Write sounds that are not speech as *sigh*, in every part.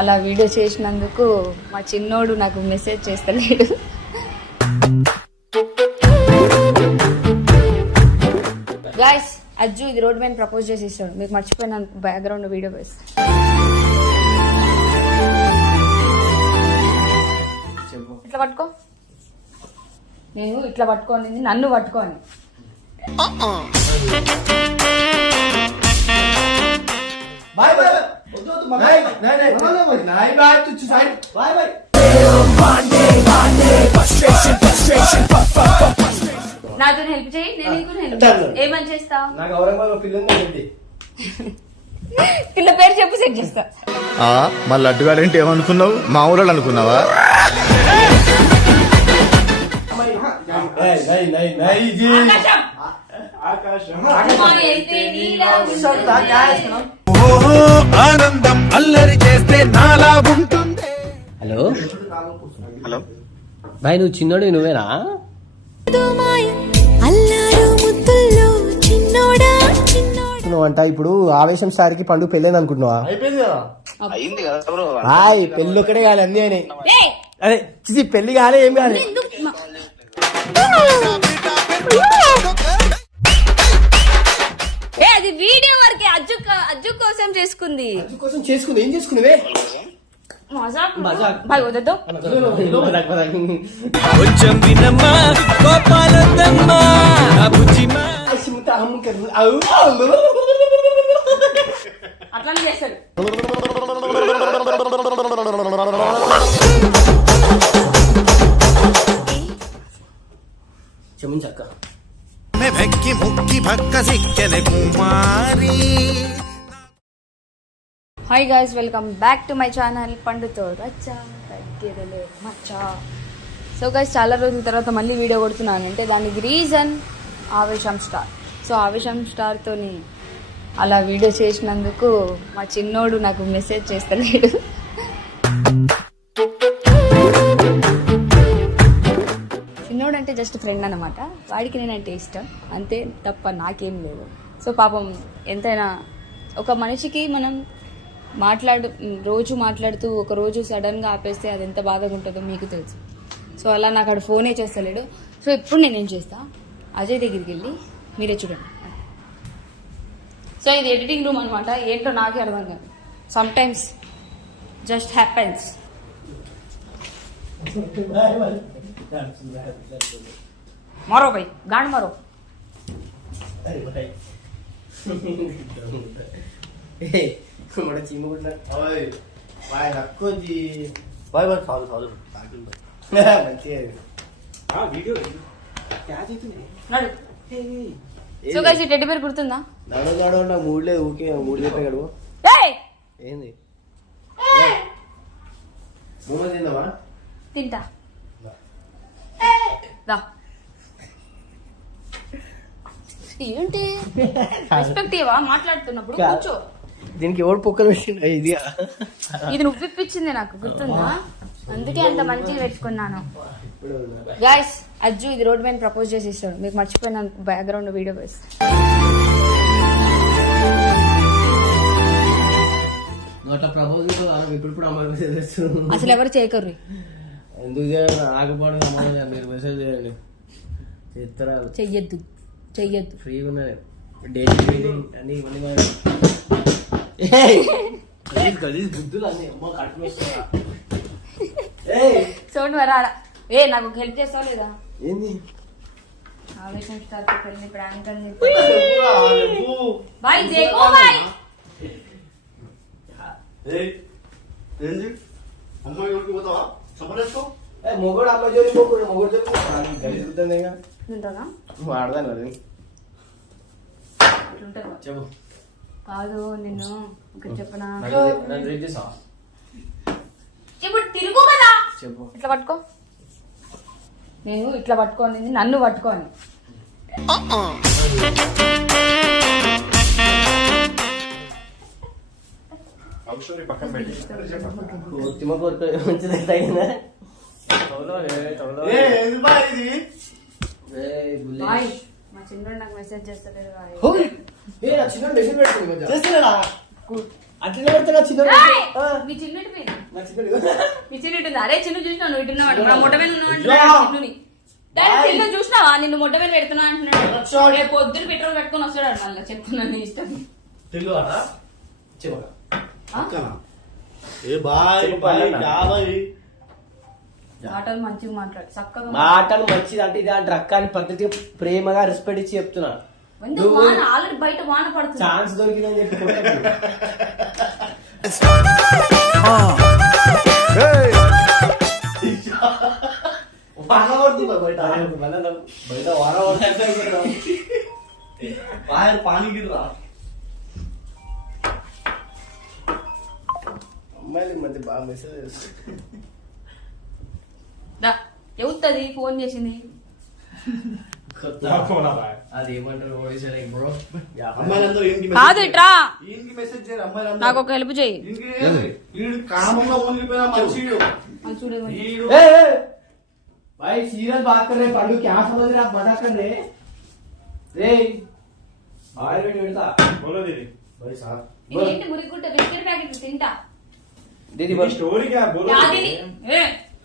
అలా వీడియో చేసినందుకు మా చిన్నోడు నాకు మెసేజ్ చేస్తలేడు. గాయస్ అజ్జు ఇది రోడ్ మీద ప్రపోజ్ చేసి ఇస్తాడు మీకు మర్చిపోయిన బ్యాక్గ్రౌండ్ వీడియో వేసి చెప్పు. ఇట్లా పట్టుకో. నేను ఇట్లా పట్టుకోని నన్ను పట్టుకోని. బాయ్ నై నై నై. బాయ్ తు సైడ్ బాయ్ బాయ్. నాతో హెల్ప్ చేయి నేను నీకు హెల్ప్. ఏమని చేస్తావు? నాకు ఔరంగాబాద్ పిల్ల ఉంది ఏంటి పిల్ల పేరు చెప్పు సెట్ చేస్తా. ఆ, మా లడ్డుగాడంటే ఏమనుకున్నావు? మా ఊరోళ్ళు అనుకున్నావా? నై నై నై నై జీ. ఆకాశం. ఆకాశం. ఓహో ఆనందం అల్లరి చేస్తే నాలా ఉంటుంది. హలో? హలో? భాయ్ నువ్వు చిన్నోడు నువ్వేనా అంట ఇప్పుడు ఆవేశం సారికి పండుగ పెళ్ళైంది అనుకుంటున్నావా? హాయ్ పెళ్ళి ఒక్కడే కాదు అన్ని అని. ఏయ్, అదే చిసి పెళ్ళి కాలే ఏం కాలే? అది వీడియో వరకే అజ్జు అజ్జు కోసం చేసుకుంది. కోసం చేసుకుంది. ఏం కొంచెం వినమ్మా నా బుజ్జిమా hi welcome back to my channel పండుతో రచ్చా తగ్గేదలే మచ్చా. సో గైస్ చాలా రోజుల తర్వాత మళ్ళీ వీడియో కొడుతున్నాను. అంటే దానికి రీజన్ ఆవేశం స్టార్ సో ఆవేశం స్టార్తోని అలా వీడియో చేసినందుకు మా చిన్నోడు నాకు మెసేజ్ చేస్తలేడు. చిన్నోడు అంటే జస్ట్ ఫ్రెండ్ అనమాట వాడికి నేనంటే ఇష్టం. అంతే తప్ప నాకేం లేదు. సో పాపం ఎంతైనా ఒక మనిషికి మనం మాట్లాడు రోజు మాట్లాడుతూ ఒక రోజు సడన్గా ఆపేస్తే అది ఎంత బాధగా ఉంటుందో మీకు తెలుసు. సో అలా నాకు అక్కడ ఫోనే చేస్తలేడు. సో ఇప్పుడు నేనేం చేస్తా? అజయ్ దగ్గరికి వెళ్ళి మీరే చూడండి. సో ఇది ఎడిటింగ్ రూమ్ అనమాట ఏంటో నాకే అర్థం కాదు. సమ్ టైమ్స్ జస్ట్ హ్యాపెన్స్ మరో బై గాండ్ మరో. *laughs* మన చీమ ఓయ్ బాయ్ బాయ్ చాలు చాలు మంచిగా నడు సో గైస్ ఈ టెడ్డి పేరు గుర్తుందా నడవగాడు నా మూడు లేదు ఊకే మూడు చెప్పే గడు ఏయ్ ఏంది? మూమ తిందామా తింటా రా ఏంటి? రెస్పెక్ట్ ఇవా మాట్లాడుతున్నప్పుడు కూర్చో. దీనికి ఎవడు పొక్కలు పెట్టిండు ఇది ఇది నువ్వు ఇప్పించింది నాకు గుర్తుందా? అందుకే అంత మంచిగా పెట్టుకున్నాను. గాయస్ అజ్జు ఇది రోడ్ మీద ప్రపోజ్ చేసి ఇస్తాడు మీకు మర్చిపోయిన బ్యాక్గ్రౌండ్ వీడియో వేసి అసలు ఎవరు చేయకర్రు? ఎందుకు చేయాలి ఆగిపోవడం. మీరు మెసేజ్ చేయండి. చేస్తారా? చెయ్యొద్దు. చెయ్యొద్దు. ఫ్రీగా ఉన్నది డైలీ మీటింగ్ అన్ని ఇవన్నీ చూడండి మరి ఆడ ఏ నాకు హెల్ప్ చేస్తావు లేదా? ఏంది? ఆవేశం స్టార్ట్ పెళ్ళి ప్రాంక్ అని చెప్పి బాయ్ దేకో బాయ్. అమ్మాయి కొడుకు పోతావా? చెప్పలేసుకో ఏయ్, మొగోడు అమ్మాయి జోలి మొగోడు జోలి ఆడదాను. చెప్పు. కాదు నిన్ను ఒకటి చెప్పనా? నన్ను రీడ్ చేసావా? ఇప్పుడు తిరుగు కదా. చెప్పు. ఇట్లా పట్టుకో. నేను ఇట్లా పట్టుకోని నన్ను పట్టుకోని. మంచిది చిన్నోడు నాకు మెసేజ్ నా చిన్న పెడుతుంది. చేస్తున్నాడా అట్లనే మీ చిన్నుటి నా మీ చిన్నుటి ఉంది. అరే చిన్ను చూసినా నువ్వు ఇటున్నావు మన మొట్ట మీద ఉన్నావు చిన్ను చూసినావా? నిన్ను మొట్ట మీద పెడుతున్నా అంటున్నాడు. రేపు పొద్దున పెట్రోల్ పెట్టుకొని వస్తాడు మళ్ళీ. చెప్తున్నాను నీ ఇష్టం. తెలుగు? ఏ బాయ్ అన్న. మాటలు మంచిగా మాట్లాడు. చక్కగా మాటలు మంచిది అంటే ఇది అంటే రక్క అని పద్ధతిగా ప్రేమగా రెస్పెక్ట్ ఇచ్చి చెప్తున్నా. ఎందుకు? నువ్వు వాన ఆల్రెడీ బయట వాన పడుతుంది. ఛాన్స్ దొరికిందని చెప్పి. వాన పడుతుందా బయట. బయట దా ఎవరుతుంది ఫోన్ చేసింది అది ఏమంటారు వాయిస్ బ్రో అమ్మాయిలందరూ ఏంటి కాదు ఇట్రా ఈయనకి మెసేజ్ చేయరు అమ్మాయిలందరూ నాకు ఒక హెల్ప్ చేయి ఈయనకి ఈడు కామంలో మునిగిపోయిన మనిషిడు అది చూడు ఏమని. ఈడు भाई सीरियल बात कर रहे हैं पंडू क्या समझ रहे आप बता कर रहे रे बाहर बैठ बैठता बोलो दीदी भाई साहब ఇది ఏంటి మురిగుంట బిస్కెట్ ప్యాకెట్ తింటా दीदी दीदी स्टोरी क्या है? बोलो యాది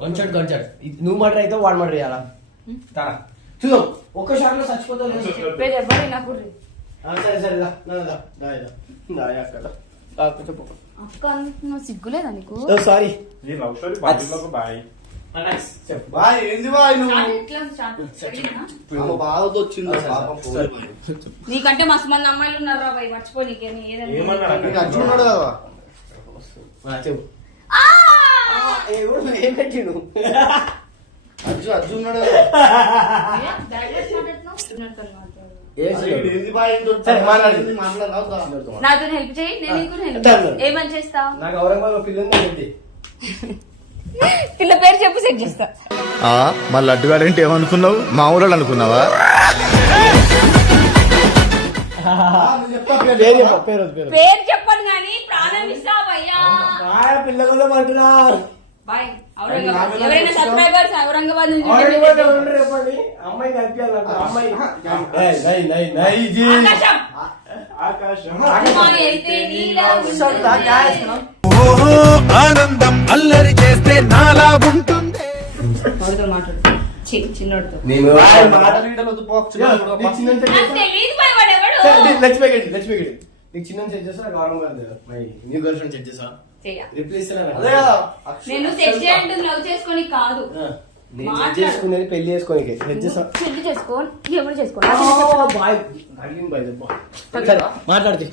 కొంచెం కొంచెం. నువ్వు మర్డర్ అయితే వాడు మర్డర్ చేయాలా చూ చూద్దాం ఒక్క షాట్లో సరే సరే చెప్పు. అక్క నువ్వు సిగ్గులేదా నీకు? సారీ. Bye bye bye. నీకంటే మస్తు మంది అమ్మాయిలు ఉన్నారు రా బాయ్ మర్చిపోయి కదా? చెప్పు! ఎవడు ఏం పెట్టిండు? అర్జున్ అర్జున్ ఉన్నాడు. నాతో హెల్ప్ చేయి నేను హెల్ప్. ఏమని చేస్తావు? నాకు ఔరంగాబాద్ పిల్ల పేరు చెప్పు సెట్ చేస్తా. ఆ, మా లడ్డుగాడేంటి ఏమనుకున్నావు? మా ఊరోళ్ళు అనుకున్నావా? ఆ, నేను చెప్తా పేరు చెప్పను గానీ ప్రాణం ఇస్తా ఆడ పిల్ల కోసం అంటున్నారు బాయ్ ఔరంగాబాద్ ఎవరైనా సబ్స్క్రైబర్స్ ఔరంగాబాద్ నుంచి ఔరంగాబాద్ ఎవరు ఉండరు చెప్పండి అమ్మాయి కనిపించాలంట. అమ్మాయి. ఏయ్, నై నై నై జీ. ఆకాశం. ఆకాశం. అమ్మాయి అయితే నీలా ఉంటుంది. ఓహో ఆనందం అల్లరి చేస్తే నాలా ఉంటుంది. చిన్నోడితో. నేను. నీకు చిన్న సెట్ చేస్తా Aurangabad my new girlfriend set చేస్తా. నేను సెట్ చేయండి లవ్ చేసుకొని కాదు. చేసుకునేది పెళ్ళి చేస్తా పెళ్ళి చేసుకో ఎవరు చేసుకో? బాయ్. అడిగింది బాయ్ సరే మాట్లాడితే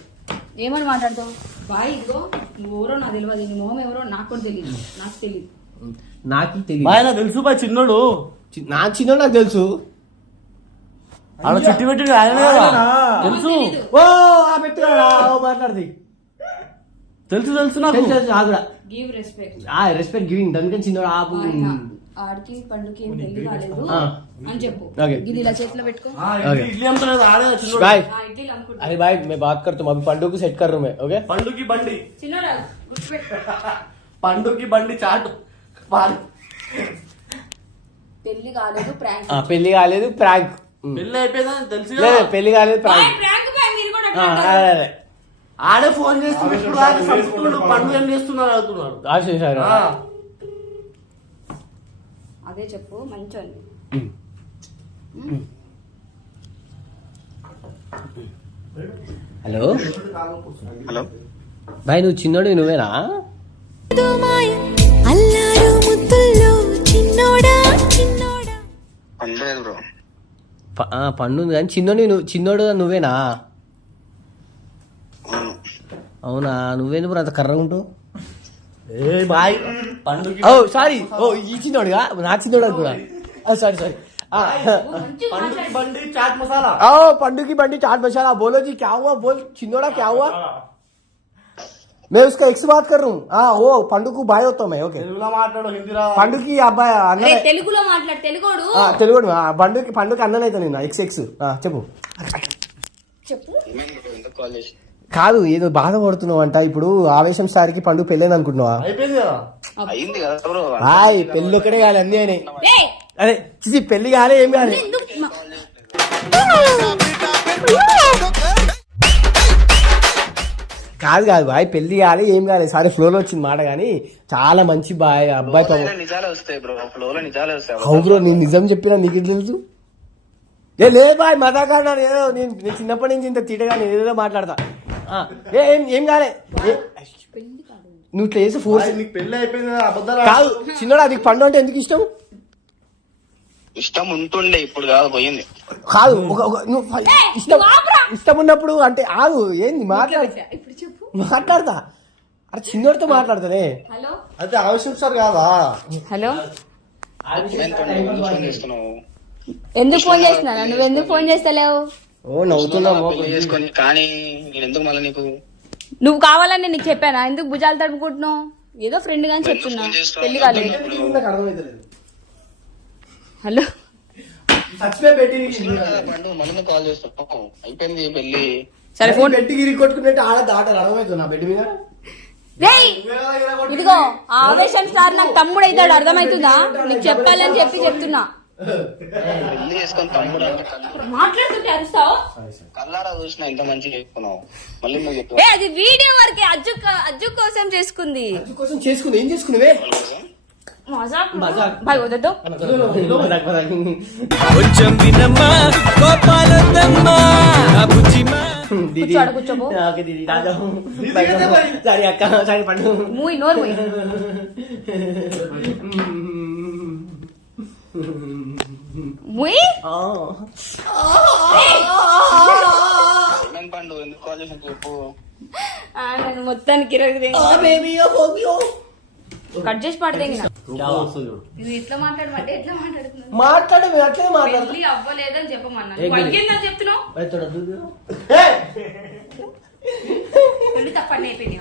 ఏమని మాట్లాడతావు? బాయ్ ఇదిగో నువ్వు ఎవరో నాకు తెలియదు నీ మొహం ఎవరో నాకు కూడా తెలియదు నాకు తెలియదు నాకు తెలియదు బాయ్ నాకు తెలుసు బాయ్ చిన్నోడు. నా చిన్న నాకు తెలుసు. అలా చుట్టి పెట్టి ఆయన తెలుసు. ఓ ఆ పెట్టుకున్నాడా ఓ మాట్లాడది తెలుసు తెలుసు తెలుసు తెలుసు నాకు కూడా గివ్ రెస్పెక్ట్ ఆ రెస్పెక్ట్ గివింగ్ దానికని చిన్న ఆపు ఆడికి పండుకి ఏం పెళ్లి కాలేదు ఆ. అని చెప్పు ఓకే. ఇది ఇలా చేతిలో పెట్టుకో ओके। ఇడ్లీ అమ్ముతున్నాడు ఆడే చిన్నోడు बाय ఆ ఇడ్లీలు అమ్ముకుంటా अरे भाई मैं बात करता हूँ अभी पंडू को सेट कर रहा हूँ मैं ओके పండుకి బండి చిన్నోడా గుర్తుపెట్టుకో పండుకి బండి చాటు పాడు. పెళ్లి కాలేదు ప్రాంక్ ఆ, పెళ్లి కాలేదు ప్రాంక్ పెళ్లి అయిపోయిందని తెలుసు లేదు కదా పెళ్లి కాలేదు బాయ్ ప్రాంక్ ప్రాంక్ బాయ్ మీరు కూడా ఆ, అట్లా అదే, అంటారు. అదే. ఆడే ఫోన్ చేస్తున్నాడు ఇప్పుడు దాకా చంపుతుండు పండు ఏం చేస్తున్నారు అవుతున్నాడు ఆశీష్ సార్ ఆ. అదే చెప్పు మంచోని హలో? హలో? భాయ్ నువ్వు చిన్నోడు నువ్వేనా? పండు ఉంది కానీ చిన్నోడు నువ్వు చిన్నోడు నువ్వేనా? అవునా నువ్వేందుకు బ్రో అంత కర్రగా ఉంటావు ఏ బాయ్ పండుకి ఓ సారీ ఓ ఈ చిన్నోడుగా నా చిన్నోడు అనుకున్నా సారీ సారీ మంచిగా పండుకి మాట్లాడు. బండి చాట్ మసాలా ओ पंडू की बंडी चाट मसाला बोलो जी क्या हुआ बोल चिन्नोड़ा क्या हुआ मैं उसका एक्स बात कर रहा हूँ हाँ वो पंडू को बाय होता हूँ मैं ओके తెలుగులో మాట్లాడు హిందీ రా పండు की అబ్బాయి అన్న అరే తెలుగులో మాట్లాడు తెలుగోడు తెలుగు పండుకి పండుకి అన్నన్ అయితే నేను ఎక్స్ ఎక్స్ చెప్పు చెప్పు కాదు ఏదో బాధపడుతున్నావు అంట ఇప్పుడు ఆవేశం సారికి పండు పెళ్ళైంది అనుకుంటున్నావా? అయిపోయింది కదా? అయింది కదా బ్రో. హాయ్ పెళ్ళి ఒకటే కాదు అన్నీ అయినాయి. ఏయ్, అరే చిచి పెళ్ళి కాలే ఏం కాలే? మా- కాదు కాదు బాయ్ పెళ్ళి కాలే ఏం కాలే. సరే ఫ్లోలో వచ్చింది మాట కానీ చాలా మంచి బాయ్ అబ్బాయి వస్తాయి బ్రో. ఫ్లోలో నిజాలే వస్తాయి. అవు బ్రో నేను నిజం చెప్పినా నీకు తెలుసు? ఏ లేదు బాయ్ మజాకాడు నేను ఏదో నేను నేను చిన్నప్పటి నుంచి ఇంత తీటగా నేను ఏదో మాట్లాడతా. ఏ ఏం ఏం కాలే? నువ్వు ఇట్లా చేసి ఫోర్స్ నీకు పెళ్ళి అయిపోయింది కదా, అబద్ధాలు కాదు చిన్నోడా నీకు పండు అంటే ఎందుకు ఇష్టం? ఇష్టం ఉంటుండే ఇప్పుడు కాదు పోయింది. కాదు నువ్వు ఇష్టం. ఇష్టం ఉన్నప్పుడు అంటే ఆగు ఏంది మాట్లాడు. మాట్లాడతా. అరే చిన్నోడితో మాట్లాడతానే. హలో? అయితే ఆవేశం సార్ కాదా? హలో? ఎందుకు ఫోన్ చేస్తున్నా నువ్వు ఎందుకు ఫోన్ చేస్తలేవు? ఓ నవ్వుతున్నావు పెళ్ళి చేసుకొని కానీ నేను ఎందుకు మళ్ళీ నీకు నువ్వు కావాలని నీకు చెప్పానా? ఎందుకు భుజాలు తడుపుకుంటున్నావు? ఏదో ఫ్రెండ్ గాని చెప్తున్నా. పెళ్ళి కాలేదు. నాకు అర్థమవుతలేదు హలో. కాల్ అయిపోయింది పెళ్ళి. సరే ఫోన్ పెట్టి గిరి కొట్టుకున్నట్టు ఆడ ఆటలు అర్థమవుతుంది నా బెడ్ మీద? రేయ్! ఇదిగో ఆ ఆవేశం స్టార్ నాకు తమ్ముడు అవుతాడు అర్థమవుతుందా నీకు చెప్పాలని చెప్పి చెప్తున్నా. పెళ్ళి చేసుకొని తమ్ముడు అంటే కళ్ళు- మాట్లాడుతుంటే అరుస్తావు? కల్లారా చూసిన ఇంత మంచిగా చెప్పుకున్నావు. మళ్ళీ నువ్వు చెప్పు. ఏ అది వీడియో వరకే అజ్జు అజ్జు కోసం చేసుకుంది. కోసం చేసుకుంది. ఏం మజాక్? మజాక్. బాయ్ మజాక్. కొంచెం వినమ్మా కోపాలొద్దమ్మా నా బుజ్జిమా దీది. కూర్చో, ఆడ కూర్చోపో. ఓకే దీది, రాజా. సరే అక్క సరే పండు. మూయ్ నోరు మూయ్. ఆ, నేను మొత్తానికి. కట్ చేసి. నువ్వు మాట్లాడమంటే ఎట్లా మాట్లాడుతున్నావు? మాట్లాడు అట్లే మాట్లాడు పెళ్ళి అవ్వలేదని చెప్పమన్నా? అయ్యిందని చెప్తున్నావు? పెళ్ళి తప్పని అయిపోయింది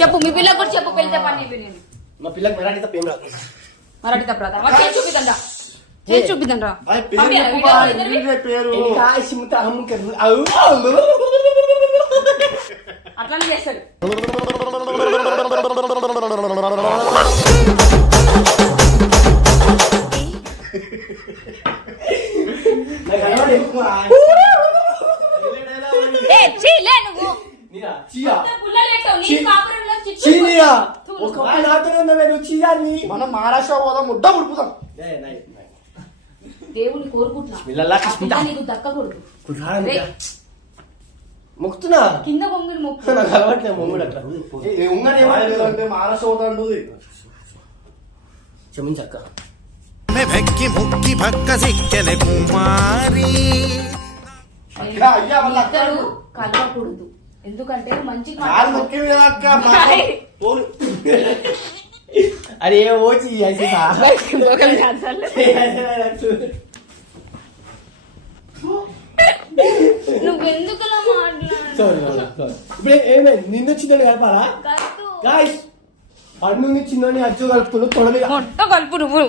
చెప్పు మీ పిల్లకి కూడా చెప్పు పెళ్ళి తప్పని అయిపోయింది. మా పిల్లకి మరాఠీ తప్ప ఏం రాదు. మరాఠీ తప్పరాదా? చేసి చూపిద్దా చేసి చూపిద్దా. అట్లానే చేస్తాడు. నువ్వు. నీరా, చీయా. మొత్తం పుల్లలు పెట్టావు నీ చీ. ఒకప్పుడు నాతోనే ఉన్నావే నువ్వు చీయాని మనం మహారాష్ట్ర పోదాం ముడ్డ ముడుపుదాం దేవుని కోరుకుంటున్నా. పిల్ల నీకు దక్కకూడదు. రే, మొక్కుతున్నా? కింద బొంగులు మొక్కు. నాకు అలవాట్లేదు మొమ్ముడు అట్లా. ఏ, ఏ, ఉంగనే ఏమో. అంటే మహారాష్ట్ర పోతాడు క్షమించక్క. వెక్కి ముక్కి భక్క సిక్కెన కుమారి అక్క అయ్యా మళ్ళీ అక్క ఇద్దరు కలవకూడదు. ఎందుకంటే మంచి అరే ఓచి నువ్వెందుకు ఏమైంది నిన్న చిన్న చిన్నోడు కలపాలా? గాయస్ అన్ను చిన్నోని అజ్జు కలుపుతున్నావు తొడ మొట్ట కలుపు నువ్వు.